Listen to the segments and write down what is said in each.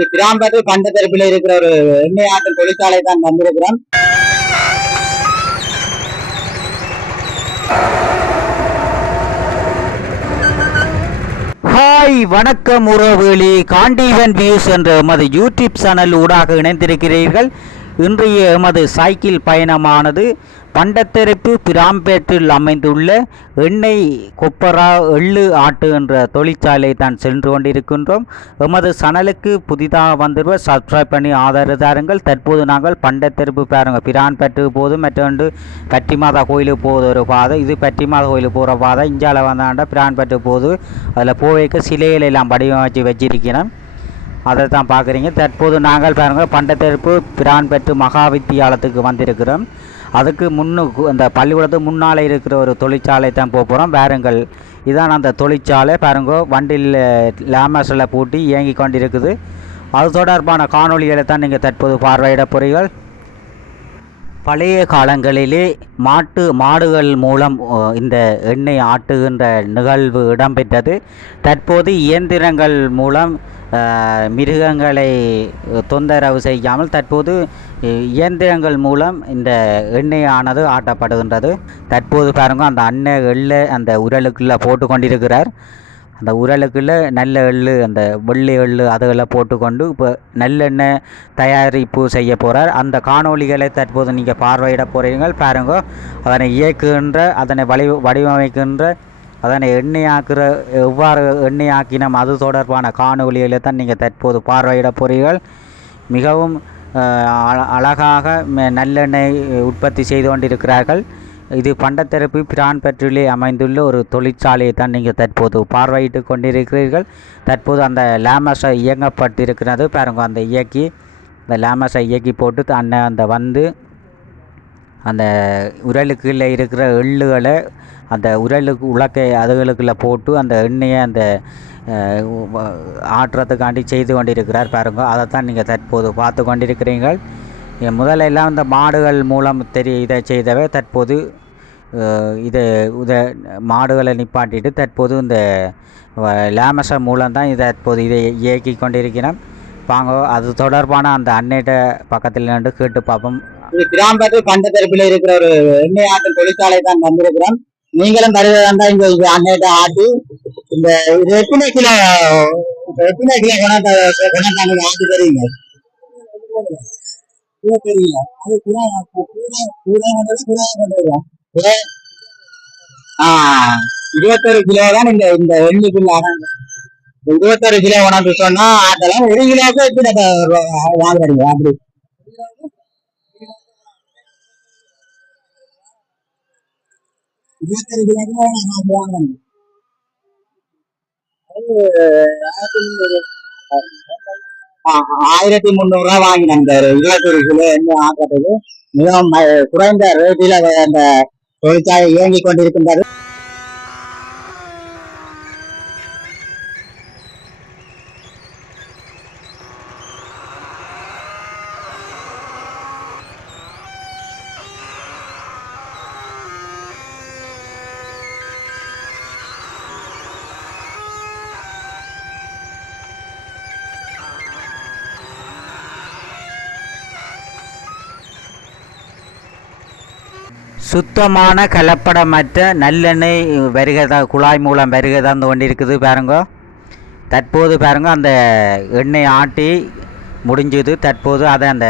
இது கிராம்பட்டு பண்ட தரப்பில் இருக்கிற ஒரு எண்ணெய் ஆட்டும் தொழிற்சாலை தான் வந்திருக்கிறோம். ஹாய் வணக்கம் உறவுகளே, காண்டீவன் வியூஸ் என்ற எமது யூடியூப் சேனல் ஊடாக இணைந்திருக்கிறீர்கள். இன்றைய எமது சைக்கிள் பயணமானது பண்டத்தெருப்பு பிராம்பேட்டில் அமைந்துள்ள எண்ணெய் கொப்பரா எள்ளு ஆட்டு என்ற தொழிற்சாலை தான் சென்று கொண்டிருக்கின்றோம். எமது சேனலுக்கு புதிதாக வந்துடுவோம், சப்ஸ்கிரைப் பண்ணி ஆதரவு தாருங்கள். தற்போது நாங்கள் பண்டத்தெருப்பு பாருங்கள் பிரான்பேட்டு போது மற்றொன்று பட்டிமாதா கோயிலுக்கு போகுது ஒரு பாதை. இது பட்டிமாதா கோயிலுக்கு போகிற பாதை. இஞ்சால வந்தாண்டா பிரான்பேட்டு போகுது. அதில் போய்க்க சிலைகள் எல்லாம் வடிவமைச்சு வச்சிருக்கிறோம். அதை தான் பார்க்குறீங்க. தற்போது நாங்கள் பாருங்கள் பண்டத்தெருப்பு பிரான்பேட்டு மகா வித்தியாலயத்துக்கு வந்திருக்கிறோம். அதுக்கு அந்த பள்ளிக்கூடத்துக்கு முன்னால் இருக்கிற ஒரு தொழிற்சாலை தான் போகிறோம். பாருங்கள், இதான் அந்த தொழிற்சாலை. பாருங்க, வண்டியில் லேமஸில் பூட்டி இயங்கி கொண்டிருக்குது. அது தொடர்பான காணொலிகளை தான் நீங்கள் தற்போது பார்வையிட போகிறீர்கள். பழைய காலங்களிலே மாடுகள் மூலம் இந்த எண்ணெய் ஆட்டுகின்ற நிகழ்வு இடம்பெற்றது. தற்போது இயந்திரங்கள் மூலம் மிருகங்களை தொந்தரவு செய்யாமல் தற்போது இயந்திரங்கள் மூலம் இந்த எண்ணெய் ஆனது ஆட்டப்படுகின்றது. தற்போது பாருங்க, அந்த அண்ணன் எள்ளை அந்த உரலுக்குள்ளே போட்டு கொண்டிருக்கிறார். அந்த உரலுக்குள்ளே நல்ல எள்ளு, அந்த வெள்ளை எள்ளு அதுகளை போட்டுக்கொண்டு இப்போ நல்லெண்ணெய் தயாரிப்பு செய்ய போகிறார். அந்த காணொலிகளை தற்போது நீங்கள் பார்வையிட போகிறீர்கள். பாருங்க, அதனை இயக்குகின்ற, அதனை வடிவமைக்கின்ற, அதனை எண்ணெயாக்குற, எவ்வாறு எண்ணெயாக்கினோம் அது தொடர்பான காணொலிகளை தான் நீங்கள் தற்போது பார்வையிட போகிறீர்கள். மிகவும் அழகாக நல்லெண்ணெய் உற்பத்தி செய்து கொண்டிருக்கிறார்கள். இது பண்டத்தெருப்பு பிரான்பேட்டிலே அமைந்துள்ள ஒரு தொழிற்சாலையை தான் நீங்கள் தற்போது பார்வையிட்டு கொண்டிருக்கிறீர்கள். தற்போது அந்த லேமஸை இயங்கப்பட்டிருக்கிறது. பாருங்க, அந்த லேமஸை இயக்கி போட்டு அந்த வந்து அந்த உரலுக்குள்ளே இருக்கிற எள்ளுகளை அந்த உரலுக்கு உலக்கை அதுகளுக்குள்ளே போட்டு அந்த எண்ணெயை அந்த ஆட்டுறதுக்காண்டி செய்து கொண்டிருக்கிறார். பாருங்க, அதை தான் நீங்கள் தற்போது பார்த்து கொண்டிருக்கிறீர்கள். முதலெல்லாம் இந்த மாடுகள் மூலம் இதை செய்தவை. தற்போது இதை மாடுகளை நிப்பாட்டிட்டு தற்போது இந்த லேமஸ மூலம்தான் தற்போது இதை இயக்கி கொண்டிருக்கிறோம். வாங்க, அது தொடர்பான அந்த அன்னைட்ட பக்கத்தில் நின்று கேட்டு பார்ப்போம். இது கிராம்பட்டு பண்ட தரப்பில் இருக்கிற ஒரு எண்ணெய் ஆட்டும் தொழிற்சாலை தான் வந்திருக்கிறோம். நீங்களும் வருவதா இங்க அன்னைட்ட ஆட்டி இந்த இது எத்தனை கிலோ கொண்டாந்து ஆட்டி தருவீங்க? தெரியுங்க, அது கூட 21 கிலோ தான் இந்த இந்த எண்ணிக்குள்ள 21 கிலோ கொண்டாந்து சொன்னா ஆட்டலாம். 1 கிலோவுக்கு எத்தனை வாங்குறீங்க? அப்படி 21 கிலோக்கு வாங்கணும். 1300 வாங்கினேன். இந்த 21 கிலோ எண்ணெய் ஆட்டுறதுக்கு மிகவும் குறைந்த ரேட்டில் அந்த தொழிற்சாலை இயங்கிக் கொண்டிருக்கின்றது. சுத்தமான கலப்படமற்ற நல்லெண்ணெய் வருகை குழாய் மூலம் வருகை தந்து கொண்டிருக்குது. பாருங்க, தற்போது பாருங்க, அந்த எண்ணெய் ஆட்டி முடிஞ்சது. தற்போது அதை அந்த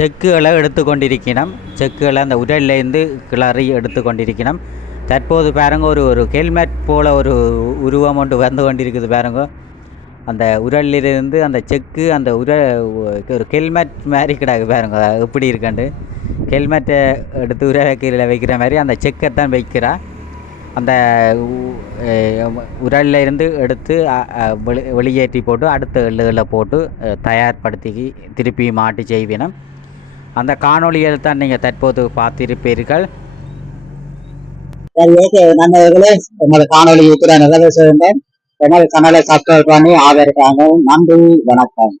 செக்குகளை எடுத்து கொண்டிருக்கணும். செக்குகளை அந்த உரல்லேருந்து கிளறி எடுத்து கொண்டிருக்கணும். தற்போது பாருங்க, ஒரு ஹெல்மெட் போல் ஒரு உருவம் ஒன்று வந்து கொண்டிருக்குது. பாருங்க, அந்த உரலிலிருந்து அந்த செக்கு அந்த ஒரு ஹெல்மெட் மாதிரி கிடக்கு. பாருங்க எப்படி இருக்காண்டு, ஹெல்மெட்டை எடுத்து உரல் வைக்கிற மாதிரி அந்த செக்கைத்தான் வைக்கிறா. அந்த உரலில் இருந்து எடுத்து வெளியேற்றி போட்டு அடுத்த எள்ளுகளில் போட்டு தயார்படுத்தி திருப்பி மாட்டி செய்வினம். அந்த காணொலியில் தான் நீங்கள் தற்போது பார்த்திருப்பீர்கள். நண்பர்களே, எமது காணொலி இருக்கிற நல்ல விஷயம். எமது சேனலை சப்ஸ்கிரைப் பண்ணி ஆதரிக்காங்க. நன்றி, வணக்கம்.